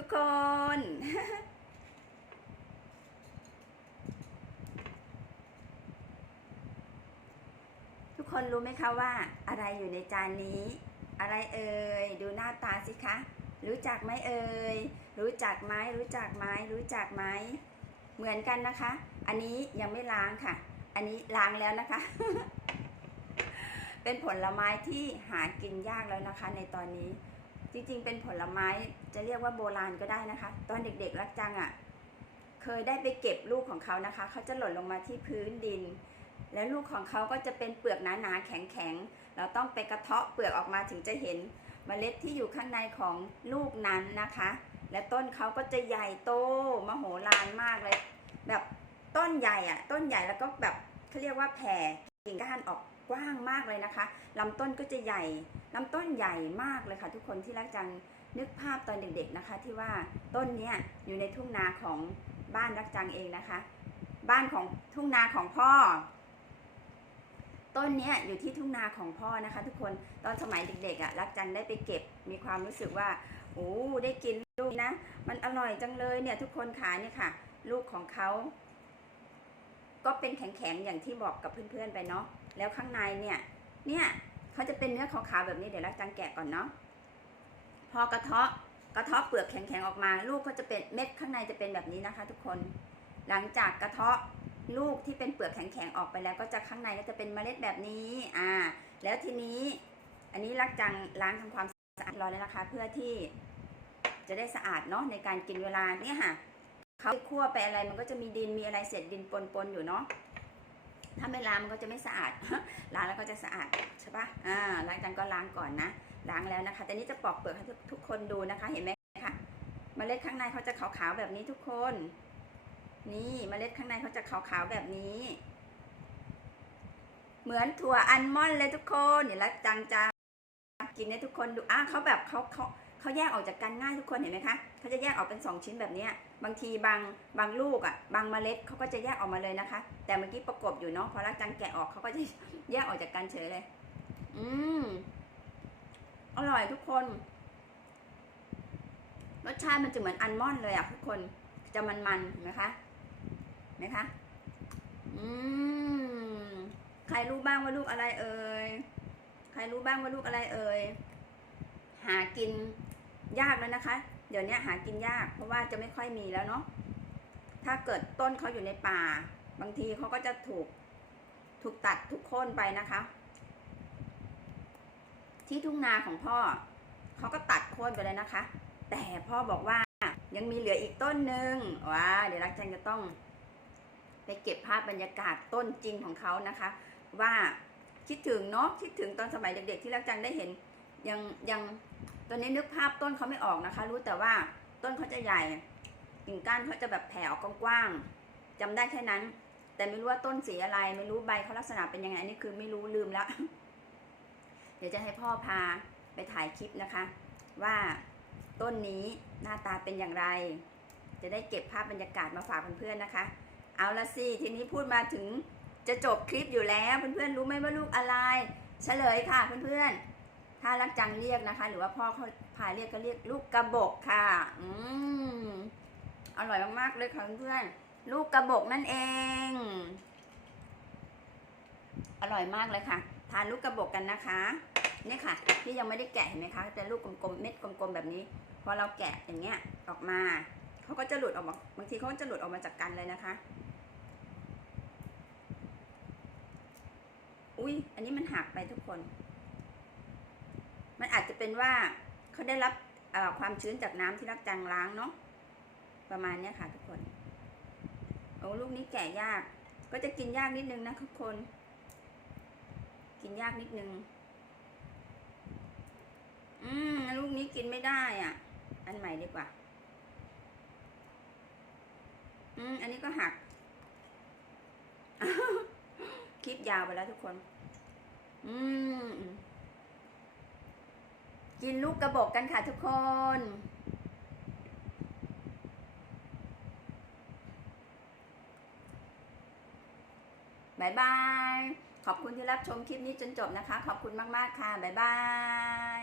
ทุกคน ทุกคนรู้ไหมคะว่าอะไรอยู่ในจานนี้ อะไรเอ่ย ดูหน้าตาสิคะ รู้จักไหมเอ่ย รู้จักไหมรู้จักไหมรู้จักไหม เหมือนกันนะคะ อันนี้ยังไม่ล้างค่ะ อันนี้ล้างแล้วนะคะ เป็นผลไม้ที่หากินยากแล้วนะคะในตอนนี้ จริงๆ เป็นผลไม้จะเรียกว่าโบราณก็ได้นะคะ ตอนเด็กๆรักจังอะ่ะเคยได้ไปเก็บลูกของเขานะคะ เขาจะหล่นลงมาที่พื้นดิน แล้วลูกของเขาก็จะเป็นเปลือกหนาๆแข็งๆ เราต้องไปกระเทาะเปลือกออกมาถึงจะเห็นเมล็ดที่อยู่ข้างในของลูกนั้นนะคะ และต้นเขาก็จะใหญ่โตมโหฬารมากเลย แบบต้นใหญ่อะต้นใหญ่แล้วก็แบบเขาเรียกว่าแผ่กิ่งก้านออก กว้างมากเลยนะคะลำต้นก็จะใหญ่ลำต้นใหญ่มากเลยค่ะ ทุกคนที่รักจังนึกภาพตอนเด็กๆนะคะ ที่ว่าต้นเนี้ยอยู่ในทุ่งนาของบ้านรักจังเองนะคะ บ้านของทุ่งนาของพ่อ ต้นเนี้ยอยู่ที่ทุ่งนาของพ่อนะคะ ทุกคนตอนสมัยเด็กๆอะรักจันได้ไปเก็บมีความรู้สึกว่าโอ้ได้กินลูกนะมันอร่อยจังเลยเนี่ยทุกคนขาเนี่ยค่ะ ลูกของเขาก็เป็นแข็งๆอย่างที่บอกกับเพื่อนๆไปเนาะ แล้วข้างในเนี่ยเนี่ยเขาจะเป็นเนื้อขาวๆแบบนี้เดี๋ยวรักจังแกะก่อนเนาะพอกระเทาะกระเทาะเปลือกแข็งๆออกมา ลูกก็จะเป็นเม็ดข้างในจะเป็นแบบนี้นะคะ ทุกคนหลังจากกระเทาะลูกที่เป็นเปลือกแข็งๆออกไปแล้ว ก็จะข้างในก็จะเป็นเมล็ดแบบนี้อ่าแล้วทีนี้อันนี้รักจังล้างทำความสะอาดรอแล้วนะคะ เพื่อที่จะได้สะอาดเนาะในการกินเวลาเนี่ยค่ะเขาคั่วไปอะไรมันก็จะมีดินมีอะไรเศษดินปนๆอยู่เนาะ ถ้าไม่ล้างมันก็จะไม่สะอาด ล้างแล้วก็จะสะอาดใช่ปะอ่าล้างจังก็ล้างก่อนนะ ล้างแล้วนะคะ แต่นี้จะปอกเปลือกให้ทุกคนดูนะคะ เห็นไหมคะเมล็ดข้างในเขาจะขาวๆแบบนี้ทุกคน นี่เมล็ดข้างในเขาจะขาวๆแบบนี้ เหมือนถั่วอัลมอนด์เลยทุกคนเดี๋ยวรักจังจะกินให้ทุกคนดูอะเขาแบบเขาเขา เขาแยกออกจากกันง่ายทุกคนเห็นไหมคะเขาจะแยกออกเป็นสองชิ้นแบบเนี้ยบางทีบางบางลูกอะบางเมล็ดเขาก็จะแยกออกมาเลยนะคะ แต่เมื่อกี้ประกบอยู่เนาะพอรักจังแกะออกเขาก็จะแยกออกจากกันเฉยเลย อืมอร่อยทุกคนรสชาติมันจะเหมือนอัลมอนด์เลยอะทุกคนจะมันๆเห็นไหมคะเห็นไหมคะอืมใครรู้บ้างว่าลูกอะไรเอ่ยใครรู้บ้างว่าลูกอะไรเอ่ยหากิน ยากแล้วนะคะ เดี๋ยวนี้หากินยากเพราะว่าจะไม่ค่อยมีแล้วเนาะถ้าเกิดต้นเขาอยู่ในป่า บางทีเขาก็จะถูกถูกตัดทุกโค่นไปนะคะ ที่ทุ่งนาของพ่อเขาก็ตัดโค่นไปเลยนะคะ แต่พ่อบอกว่ายังมีเหลืออีกต้นหนึ่งว้าเดี๋ยวรักจันจะต้อง ไปเก็บภาพบรรยากาศต้นจริงของเขานะคะ ว่าคิดถึงเนาะคิดถึงตอนสมัยเด็กๆที่รักจังได้เห็น ยังยังตอนนี้นึกภาพต้นเขาไม่ออกนะคะ รู้แต่ว่าต้นเขาจะใหญ่กิ่งก้านเขาจะแบบแผ่ออกกว้างๆจำได้แค่นั้น แต่ไม่รู้ว่าต้นสีอะไร ไม่รู้ใบเขาลักษณะเป็นยังไงอันนี่คือไม่รู้ลืมละเดี๋ยวจะให้พ่อพาไปถ่ายคลิปนะคะ ว่าต้นนี้หน้าตาเป็นอย่างไร จะได้เก็บภาพบรรยากาศมาฝากเพื่อนๆนะคะ เอาละสิทีนี้พูดมาถึงจะจบคลิปอยู่แล้วเพื่อนๆรู้ไหมว่าลูกอะไร เฉลยค่ะเพื่อนๆ ถ้ารักจังเรียกนะคะ หรือว่าพ่อเขาพาเรียกก็เรียกลูกกระบอกค่ะ อืมอร่อยมากๆเลยค่ะเพื่อนลูกกระบอกนั่นเอง อร่อยมากเลยค่ะ ทานลูกกระบอกกันนะคะนี่ค่ะ ที่ยังไม่ได้แกะเห็นไหมคะแต่ลูกกลมๆเม็ดกลมๆแบบนี้พอเราแกะอย่างเงี้ยออกมาเขาก็จะหลุดออกมาบางทีเขาก็จะหลุดออกมาจากกันเลยนะคะอุ้ยอันนี้มันหักไปทุกคน มันอาจจะเป็นว่าเขาได้รับความชื้นจากน้ำที่รักจังล้างเนาะประมาณนี้ค่ะทุกคนโอ้ลูกนี้แก่ยาก ก็จะกินยากนิดนึงนะทุกคน กินยากนิดนึง อืมลูกนี้กินไม่ได้อะ อันใหม่ดีกว่า อืมอันนี้ก็หัก คลิปยาวไปแล้วทุกคน อืม กินลูกกระบอกกันค่ะทุกคน บายบาย ขอบคุณที่รับชมคลิปนี้จนจบนะคะ ขอบคุณมาก ๆ ค่ะ บายบาย